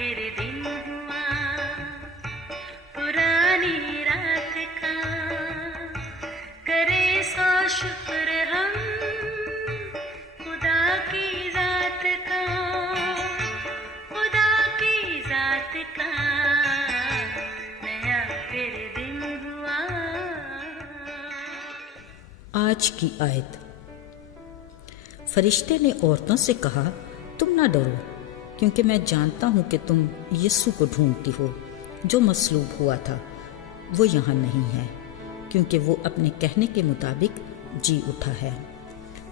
फिर दिन हुआ पुरानी रात का, करे सो शुक्र हम खुदा की जात का, खुदा की जात का, नया फिर दिन हुआ। आज की आयत। फरिश्ते ने औरतों से कहा, तुम ना डरो, क्योंकि मैं जानता हूं कि तुम यीशु को ढूंढती हो जो मसलूब हुआ था। वो यहाँ नहीं है, क्योंकि वो अपने कहने के मुताबिक जी उठा है।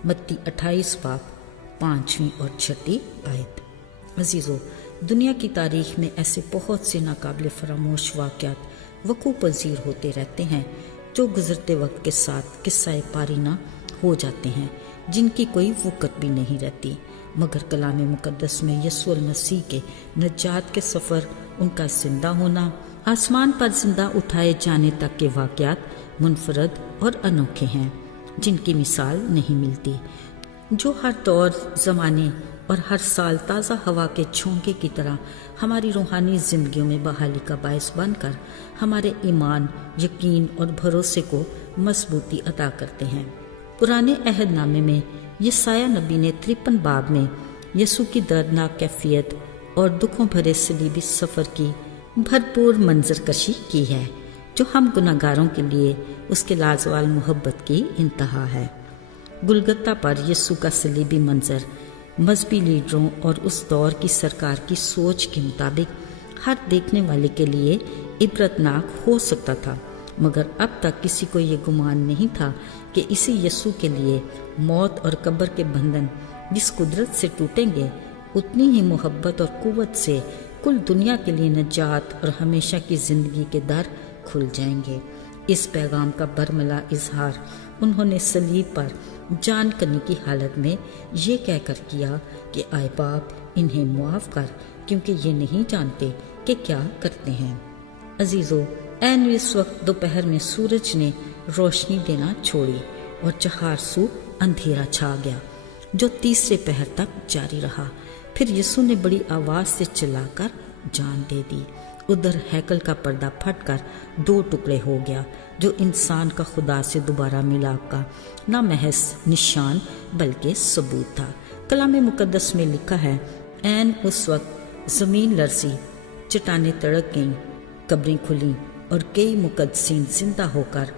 मत्ती 28 बाब 5वीं और 6वीं आयत। अजीज़ों, दुनिया की तारीख में ऐसे बहुत से नाकाबिल फरामोश वाक़यात वक़ू पज़ीर होते रहते हैं जो गुज़रते वक्त के साथ किस्सा पारीना हो जाते हैं, जिनकी कोई वक़्त भी नहीं रहती। मगर कलाम मुक़द्दस में यीशु मसीह के नजात के सफ़र, उनका ज़िंदा होना, आसमान पर ज़िंदा उठाए जाने तक के वाक़यात मुनफरद और अनोखे हैं, जिनकी मिसाल नहीं मिलती, जो हर दौर ज़माने और हर साल ताज़ा हवा के झोंके की तरह हमारी रूहानी ज़िंदगियों में बहाली का बायस बनकर हमारे ईमान, यकीन और भरोसे को मजबूती अता करते हैं। पुराने अहद नामे में यसाया नबी ने 53 बाब में यीशु की दर्दनाक कैफियत और दुखों भरे सलीबी सफ़र की भरपूर मंजरकशी की है, जो हम गुनाहगारों के लिए उसके लाजवाल मोहब्बत की इंतहा है। गुलगत्ता पर यीशु का सलीबी मंजर मजहबी लीडरों और उस दौर की सरकार की सोच के मुताबिक हर देखने वाले के लिए इबरतनाक हो सकता था, मगर अब तक किसी को ये गुमान नहीं था कि इसी यीशु के लिए मौत और कब्र के बंधन जिस कुदरत से टूटेंगे, उतनी ही मोहब्बत और कुव्वत से कुल दुनिया के लिए नजात और हमेशा की ज़िंदगी के दर खुल जाएंगे। इस पैगाम का बरमला इजहार उन्होंने सलीब पर जान करने की हालत में ये कहकर किया कि आए बाप, इन्हें मुआफ़ कर, क्योंकि ये नहीं जानते कि क्या करते हैं। अजीज़ों, ऐन इस वक्त दोपहर में सूरज ने रोशनी देना छोड़ी और चहारसू अंधेरा छा गया, जो तीसरे पहर तक जारी रहा। फिर यीशु ने बड़ी आवाज़ से चिल्लाकर जान दे दी। उधर हैकल का पर्दा फटकर 2 टुकड़े हो गया, जो इंसान का खुदा से दोबारा मिलाप का न महज निशान बल्कि सबूत था। कलाम मुक़द्दस में लिखा है, ऐन उस वक्त ज़मीन लरज़ी, चट्टानें तड़क गईं, कब्रें खुलीं और कई मुक़द्दसीन जिंदा होकर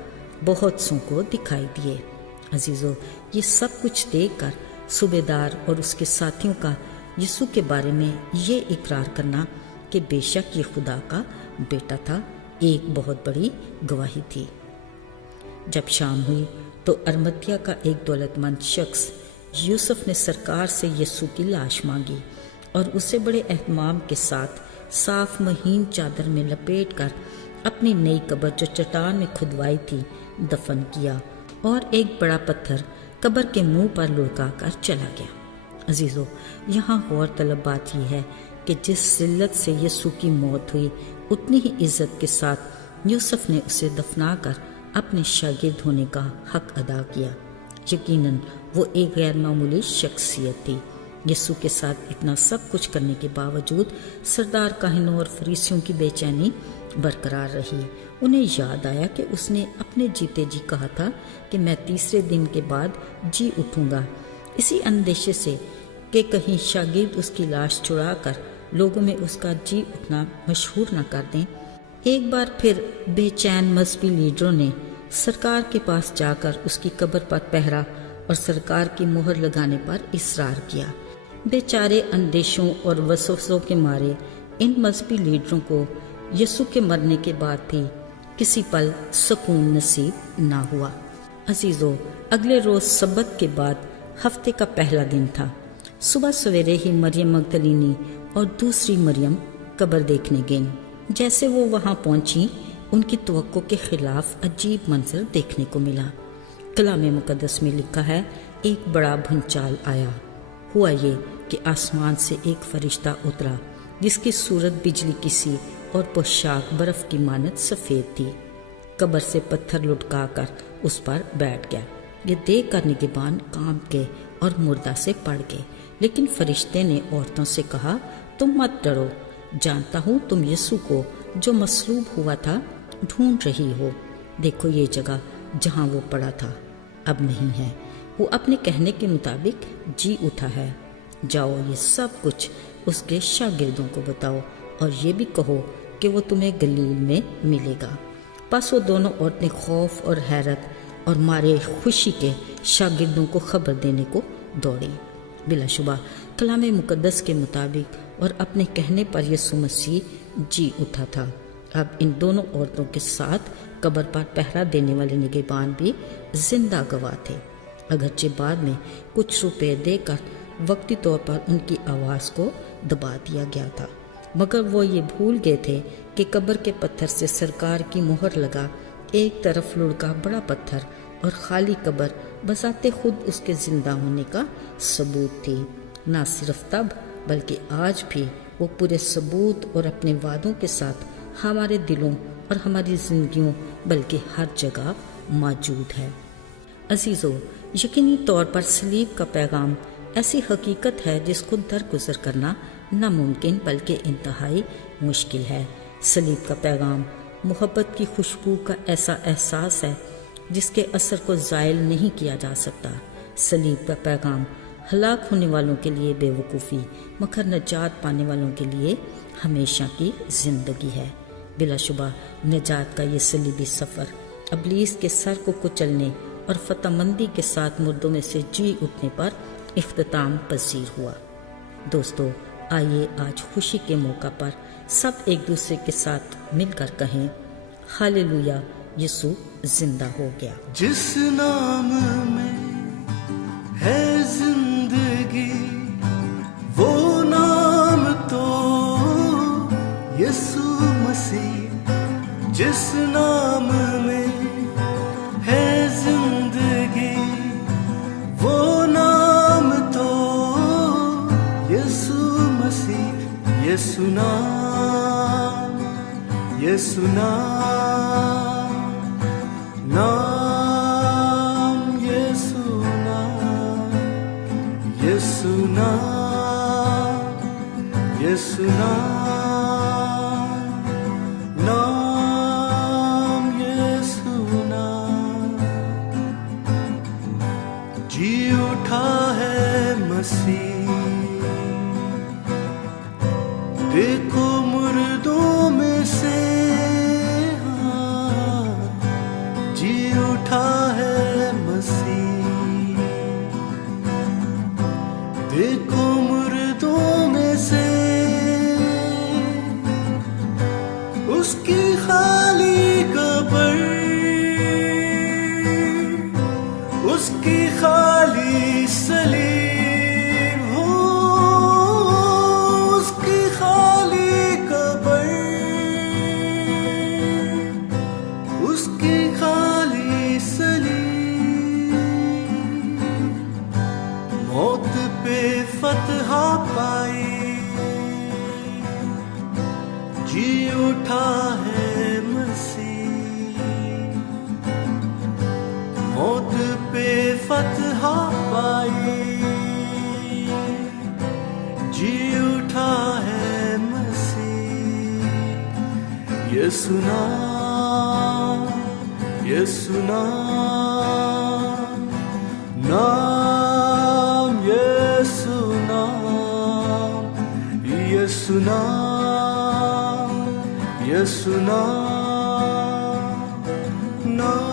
बहुत सौ को दिखाई दिए। अजीज़ों, ये सब कुछ देखकर सूबेदार और उसके साथियों का यीशु के बारे में ये इकरार करना कि बेशक ये खुदा का बेटा था, एक बहुत बड़ी गवाही थी। जब शाम हुई तो अरमतिया का एक दौलतमंद शख्स यूसुफ ने सरकार से यीशु की लाश मांगी और उसे बड़े एहतमाम के साथ साफ महीन चादर में लपेट कर अपनी नई कब्र जो चट्टान में खुदवाई थी दफन किया और एक बड़ा पत्थर कब्र के मुंह पर लुढ़का कर चला गया। अजीज़ों, यहाँ गौर तलब बात यह है कि जिस जिल्लत से यीशु की मौत हुई, उतनी ही इज्जत के साथ यूसुफ ने उसे दफना कर अपने शागिर्द होने का हक अदा किया। यकीनन वो एक गैर मामूली शख्सियत थी। यीशु के साथ इतना सब कुछ करने के बावजूद सरदार काहिनों और फरीसियों की बेचैनी बरकरार रही। उन्हें याद आया कि उसने अपने जीते जी कहा था कि मैं तीसरे दिन के बाद जी उठूंगा। इसी अंदेशे से कि कहीं शागिर्द उसकी लाश चुरा कर लोगों में उसका जी उठना मशहूर न कर दें, एक बार फिर बेचैन मजहबी लीडरों ने सरकार के पास जाकर उसकी कब्र पर पहरा और सरकार की मोहर लगाने पर इसरार किया। बेचारे अंदेशों और वसवसों के मारे इन मजहबी लीडरों को यीशु के मरने के बाद भी किसी पल सुकून नसीब ना हुआ। अजीज़ों, अगले रोज़ सब्बत के बाद हफ्ते का पहला दिन था। सुबह सवेरे ही मरियम मगदलीनी और दूसरी मरियम कब्र देखने गईं। जैसे वो वहाँ पहुँची, उनकी तवक्को के खिलाफ अजीब मंजर देखने को मिला। कलाम मुक़द्दस में लिखा है, एक बड़ा भूचाल आया। हुआ ये कि आसमान से एक फरिश्ता उतरा जिसकी सूरत बिजली की सी और पोशाक बर्फ की मानत सफ़ेद थी। कब्र से पत्थर लुढ़का कर उस पर बैठ गया। ये देख कर निगहबान कांप गए और मुर्दा से पड़ गए। लेकिन फरिश्ते ने औरतों से कहा, तुम मत डरो, जानता हूँ तुम यीशु को जो मसलूब हुआ था ढूंढ रही हो। देखो ये जगह जहाँ वो पड़ा था अब नहीं है, वो अपने कहने के मुताबिक जी उठा है। जाओ ये सब कुछ उसके शागिर्दों को बताओ और ये भी कहो कि वो तुम्हें गलील में मिलेगा। बस वो दोनों औरतें खौफ और हैरत और मारे खुशी के शागिर्दों को खबर देने को दौड़ी। बिलाशुबा कलाम मुकद्दस के मुताबिक और अपने कहने पर यीशु मसीह जी उठा था। अब इन दोनों औरतों के साथ कब्र पर पहरा देने वाले निगहबान भी जिंदा गवाह थे। अगरचे बाद में कुछ रुपए देकर वक्ती तौर पर उनकी आवाज़ को दबा दिया गया था, मगर वो ये भूल गए थे कि कब्र के पत्थर से सरकार की मुहर लगा एक तरफ लुढ़का बड़ा पत्थर और खाली कब्र बजाते खुद उसके जिंदा होने का सबूत थी। ना सिर्फ तब बल्कि आज भी वो पूरे सबूत और अपने वादों के साथ हमारे दिलों और हमारी जिंदगियों बल्कि हर जगह मौजूद है। अजीज़ों, यकीनी तौर पर सलीब का पैगाम ऐसी हकीकत है जिसको दरगुजर करना नामुमकिन बल्कि इंतहाई मुश्किल है। सलीब का पैगाम मोहब्बत की खुशबू का ऐसा एहसास है जिसके असर को ज़ायल नहीं किया जा सकता। सलीब का पैगाम हलाक होने वालों के लिए बेवकूफ़ी मगर नजात पाने वालों के लिए हमेशा की ज़िंदगी है। बिलाशुबा नजात का ये सलीबी सफ़र इब्लीस के सर को कुचलने और फतहमंदी के साथ मुर्दों में से जी उठने पर इख्तिताम पजीर हुआ। दोस्तों, आइए आज खुशी के मौका पर सब एक दूसरे के साथ मिलकर कहें, हालेलुया, यीशु जिंदा हो गया। जिस नाम में है जिंदगी वो नाम तो यीशु मसीह। जिस नाम में है जिंदगी वो नाम तो यीशु मसीह। यीशु नाम, यीशु नाम, नाम यीशु नाम, यीशु नाम, यीशु नाम, नाम यीशु नाम। जी उठा है मसीह, देखो मुर्दों में से जी उठा है मसीह। देखो मुर्दों में से उसकी खाली कब्र, उसकी खाली सलीब हो, उसकी खाली कब्र, उसकी खाली सलीब। मौत पे फतह पाई, जी उठा है मसीह। मौत पे फतह पाई, जी उठा है मसीह। यीशु नाम, यीशु नाम, नाम यीशु नाम, यीशु नाम, यीशु नाम, नाम